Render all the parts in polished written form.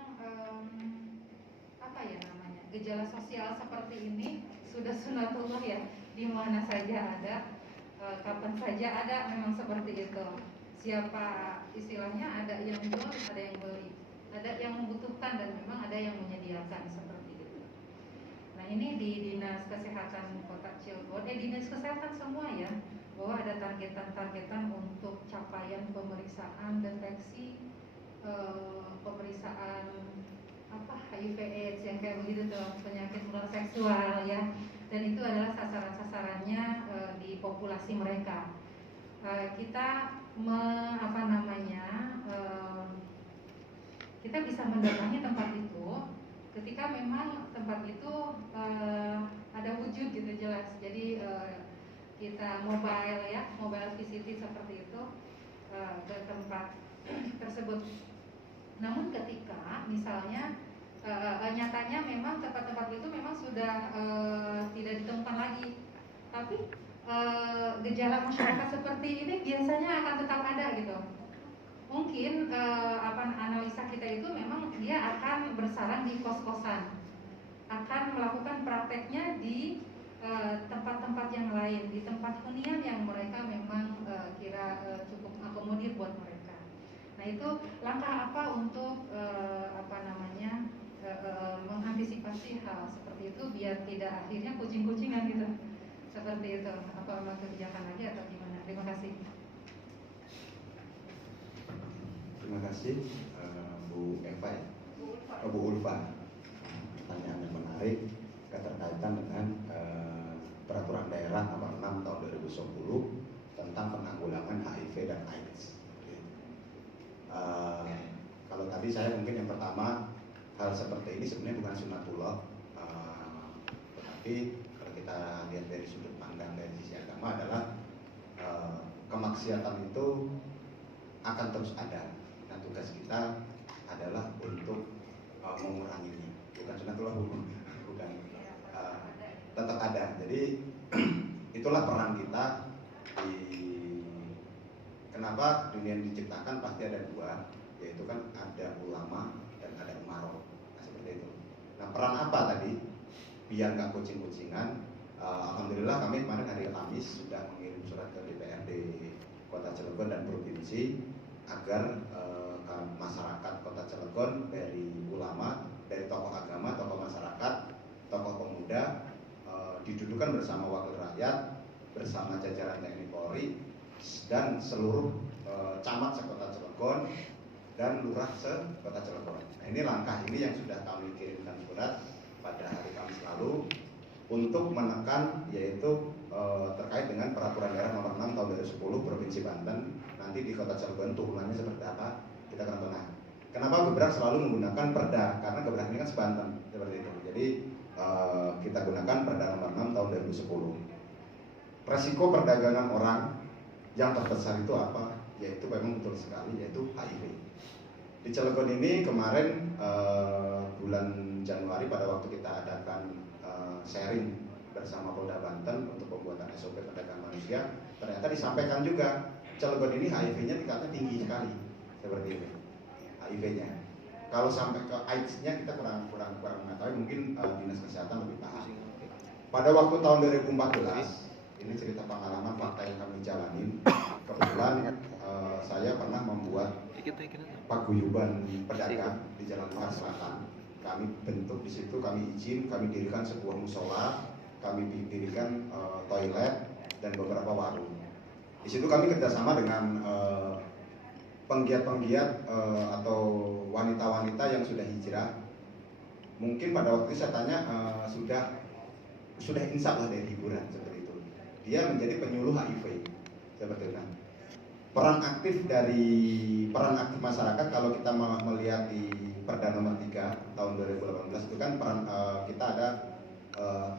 memang apa ya namanya, gejala sosial seperti ini sudah sunatullah ya, di mana saja ada, kapan saja ada, memang seperti itu. Siapa istilahnya, ada yang jual, ada yang beli, ada yang membutuhkan dan memang ada yang menyediakan seperti itu. Nah ini di Dinas Kesehatan Kota Cilegon, Dinas Kesehatan semua ya, bahwa ada targetan-targetan untuk capaian pemeriksaan deteksi, pemeriksaan apa HIV/AIDS yang kayak begitu tuh, penyakit menular seksual ya, dan itu adalah sasaran-sasarannya di populasi mereka. Kita kita bisa mendatangi tempat itu ketika memang tempat itu ada wujud gitu jelas. Jadi kita mobile visiting seperti itu ke tempat tersebut. Namun ketika misalnya nyatanya memang tempat-tempat itu memang sudah tidak ditemukan lagi, tapi gejala masyarakat seperti ini biasanya akan tetap ada gitu. Mungkin analisa kita itu memang dia akan bersarang di kos-kosan, akan melakukan prakteknya di tempat-tempat yang lain, di tempat hunian yang mereka memang kira cukup akomodir buat mereka. Nah itu langkah apa untuk mengantisipasi hal seperti itu biar tidak akhirnya kucing-kucingan gitu, seperti itu. Apa memang kebijakan lagi atau gimana? Terima kasih. Terima kasih Bu Eva ya? Bu Ulfa. Pertanyaan yang menarik keterkaitan dengan Peraturan Daerah Nomor 6 Tahun 2010 tentang penanggulangan HIV dan AIDS. Kalau tadi saya mungkin yang pertama, hal seperti ini sebenarnya bukan sunatullah, tetapi kalau kita lihat dari sudut pandang dari sisi agama adalah kemaksiatan itu akan terus ada. Nah tugas kita adalah untuk menguranginya. Bukan sunatullah, bukan tetap ada. Jadi itulah peran kita kenapa dunia yang diciptakan pasti ada dua, yaitu kan ada ulama dan ada umaroh. Nah seperti itu. Nah peran apa tadi? Biar nggak kucing-kucingan. Alhamdulillah kami kemarin hari Kamis sudah mengirim surat ke DPRD Kota Cilegon dan Provinsi agar masyarakat Kota Cilegon, dari ulama, dari tokoh agama, tokoh masyarakat, tokoh pemuda didudukan bersama wakil rakyat, bersama jajaran TNI Polri dan seluruh camat sekota Cilegon dan lurah sekota Cilegon. Nah, ini langkah ini yang sudah kami kirimkan surat pada hari Kamis lalu untuk menekan, yaitu terkait dengan Peraturan Daerah Nomor 6 Tahun 2010 Provinsi Banten. Nanti di Kota Cilegon turunannya seperti apa kita akan tenang. Kenapa Gebrak selalu menggunakan Perda? Karena Gebrak ini kan sebanten seperti itu. Jadi kita gunakan Perda Nomor 6 Tahun 2010. Resiko perdagangan orang yang terbesar itu apa? Yaitu memang betul sekali, yaitu HIV. Di Cilegon ini kemarin bulan Januari pada waktu kita adakan sharing bersama Polda Banten untuk pembuatan SOP perdagangan manusia, ternyata disampaikan juga Cilegon ini HIV-nya tingkatnya tinggi sekali, seperti itu HIV-nya. Kalau sampai ke AIDS-nya kita kurang mengetahui, mungkin Dinas Kesehatan lebih paham. Pada waktu tahun 2014, ini cerita pengalaman fakta yang kami jalanin. Kebetulan saya pernah membuat paguyuban pedagang di Jalan Mahar Selatan. Kami bentuk di situ, kami izin, kami dirikan sebuah musola, kami dirikan toilet dan beberapa warung. Di situ kami kerjasama dengan penggiat-penggiat atau wanita-wanita yang sudah hijrah. Mungkin pada waktu itu saya tanya sudah insaf lah dari hiburan seperti itu. Dia menjadi penyuluh HIV seperti itu. Peran aktif masyarakat, kalau kita melihat di Perda Nomor 3 Tahun 2018 itu kan peran kita ada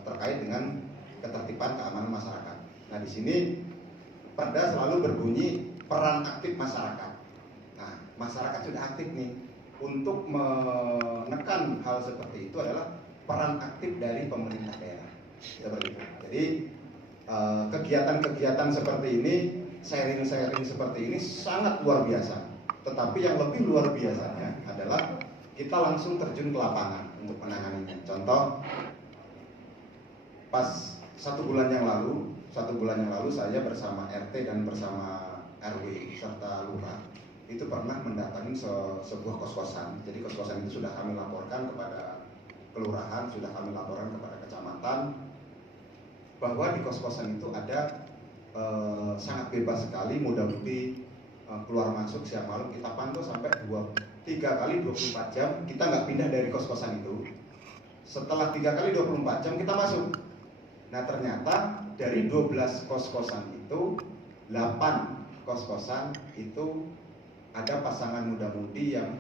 terkait dengan ketertiban keamanan masyarakat. Nah di sini Perda selalu berbunyi peran aktif masyarakat. Nah masyarakat sudah aktif nih, untuk menekan hal seperti itu adalah peran aktif dari pemerintah daerah seperti itu. Jadi kegiatan-kegiatan seperti ini, sharing-sharing seperti ini sangat luar biasa. Tetapi yang lebih luar biasanya adalah kita langsung terjun ke lapangan untuk menanganinya. Contoh, pas 1 bulan yang lalu saya bersama RT dan bersama RW serta lurah itu pernah mendatangi sebuah kos-kosan. Jadi kos-kosan itu sudah kami laporkan kepada kelurahan, sudah kami laporkan kepada kecamatan bahwa di kos-kosan itu ada sangat bebas sekali muda-mudi keluar masuk siang malam. Kita pantau sampai 3 kali 24 jam kita nggak pindah dari kos-kosan itu. Setelah 3 kali 24 jam kita masuk. Nah ternyata dari 12 kos-kosan itu 8 kos-kosan itu ada pasangan muda-mudi yang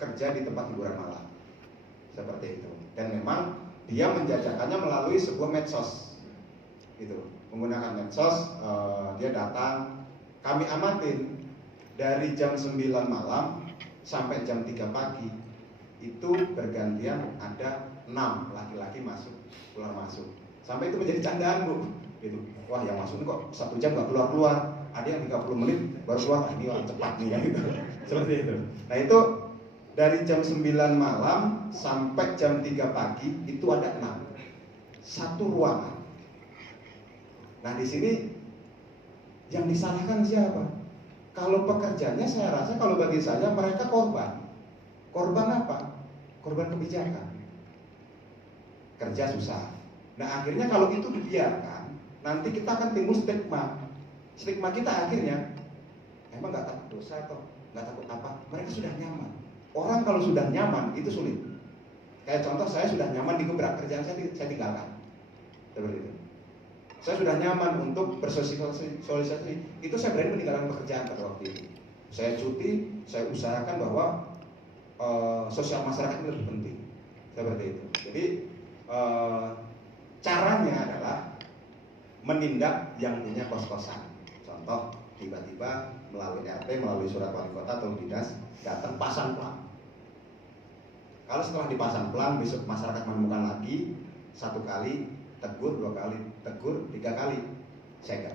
kerja di tempat hiburan malam seperti itu. Dan memang dia menjajakannya melalui sebuah medsos gitu, menggunakan medsos. Dia datang, kami amatin dari jam 9 malam sampai jam 3 pagi itu bergantian ada 6 laki-laki masuk keluar masuk. Sampai itu menjadi candaan, Bu. Gitu. Wah, yang masuk ini kok 1 jam nggak keluar-keluar. Ada yang 30 menit baru keluar. Ini orang cepat nih ya gitu. Seperti itu. Nah, itu dari jam 9 malam sampai jam 3 pagi itu ada 6. Satu ruangan. Nah, di sini yang disalahkan siapa? Kalau pekerjanya saya rasa kalau bagi saya mereka korban. Korban apa? Korban kebijakan. Kerja susah. Nah akhirnya kalau itu dibiarkan, nanti kita akan timbul stigma. Stigma kita akhirnya, emang nggak takut dosa atau nggak takut apa? Mereka sudah nyaman. Orang kalau sudah nyaman itu sulit. Kayak contoh saya sudah nyaman di gebrak, kerjaan saya tinggalkan. Seperti itu. Saya sudah nyaman untuk bersosialisasi. Itu saya berani meninggalkan pekerjaan pada waktu itu. Saya cuti, saya usahakan bahwa sosial masyarakat itu lebih penting. Seperti itu. Jadi caranya adalah menindak yang punya kos-kosan. Contoh, tiba-tiba melalui RT, melalui surat wali kota atau dinas datang pasang pelang. Kalau setelah dipasang pelang, besok masyarakat menemukan lagi 1 kali tegur, 2 kali tegur, 3 kali segel.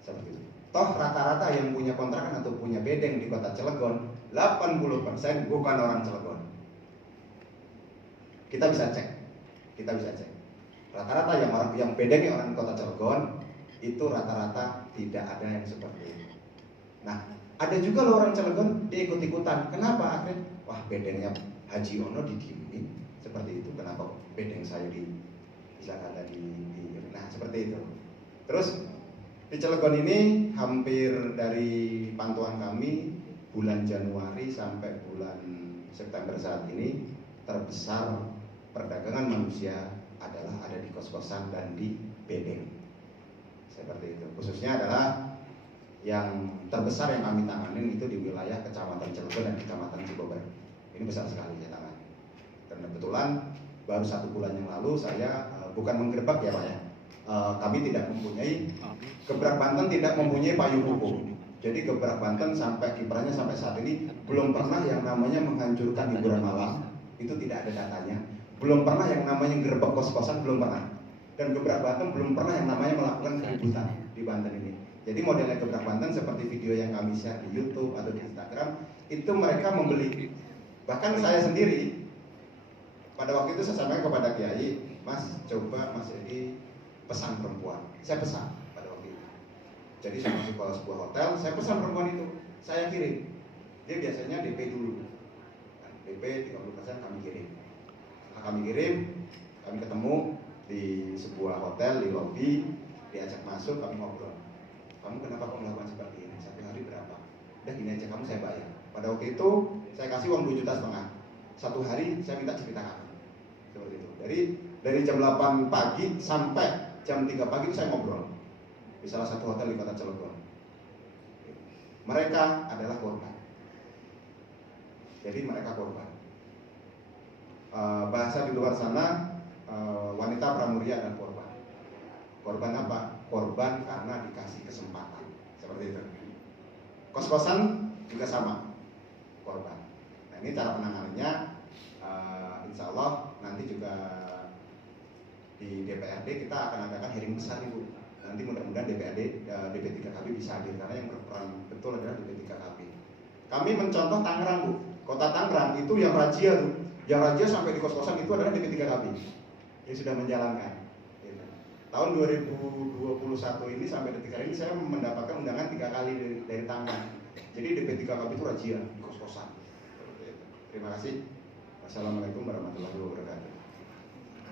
Seperti itu. Toh rata-rata yang punya kontrakan atau punya bedeng di kota Cilegon 80% bukan orang Cilegon. Kita bisa cek. Rata-rata yang bedengnya orang kota Cilegon itu rata-rata tidak ada yang seperti itu. Nah, ada juga loh orang Cilegon dia ikut-ikutan. Kenapa? Akhirnya, wah bedengnya Haji Ono didiemin seperti itu. Kenapa bedeng saya nah seperti itu. Terus di Cilegon ini hampir dari pantauan kami bulan Januari sampai bulan September saat ini terbesar perdagangan manusia adalah ada di kos-kosan dan di bedeng. Seperti itu. Khususnya adalah yang terbesar yang kami tanganin itu di wilayah Kecamatan Cilegon dan Kecamatan Cibober. Ini besar sekali ya tangan. Dan kebetulan baru 1 bulan yang lalu saya bukan menggerebek ya Pak ya. Kami tidak mempunyai, Gebrak Banten tidak mempunyai payung hukum. Jadi Gebrak Banten sampai kiprahnya sampai saat ini belum pernah yang namanya menghancurkan hiburan malam, itu tidak ada datanya. Belum pernah yang namanya gerbek kos-kosan, belum pernah. Dan Gebrak Banten belum pernah yang namanya melakukan keributan di Banten ini. Jadi modelnya Gebrak Banten seperti video yang kami share di YouTube atau di Instagram, itu mereka membeli. Bahkan saya sendiri pada waktu itu saya sampaikan kepada Kiai, Mas coba Mas Edi pesan perempuan. Saya pesan pada waktu itu. Jadi saya masuk ke sebuah hotel, saya pesan perempuan itu, saya kirim. Dia biasanya DP dulu. DP 30% kami kirim. Nah, kami ketemu di sebuah hotel di lobi, diajak masuk, kami ngobrol. Kamu kenapa kok melakukan seperti ini? 1 hari berapa? Udah gini aja, kamu saya bayar. Pada waktu itu saya kasih uang 2,5 juta. 1 hari saya minta cerita kamu. Seperti itu. Dari jam 8 pagi sampai jam 3 pagi itu saya ngobrol di salah satu hotel di kota Cilegon. Mereka adalah korban. Jadi mereka korban. Bahasa di luar sana, wanita pramuria dan korban. Korban apa? Korban karena dikasih kesempatan. Seperti itu. Kos-kosan juga sama, korban. Nah ini cara penanganannya. Insya Allah nanti juga di DPRD kita akan adakan hearing besar nih Bu. Nanti mudah-mudahan DP3KB bisa hadir karena yang berperan betul adalah DP3KB. Kami mencontoh Tangerang Bu. Kota Tangerang itu yang razia tuh, yang razia sampai di kos-kosan itu adalah DP3KB yang sudah menjalankan. Gitu. Tahun 2021 ini sampai detik hari ini saya mendapatkan undangan 3 kali dari Tangerang. Jadi DP3KB itu razia di kos-kosan. Terima kasih. Wassalamualaikum warahmatullahi wabarakatuh.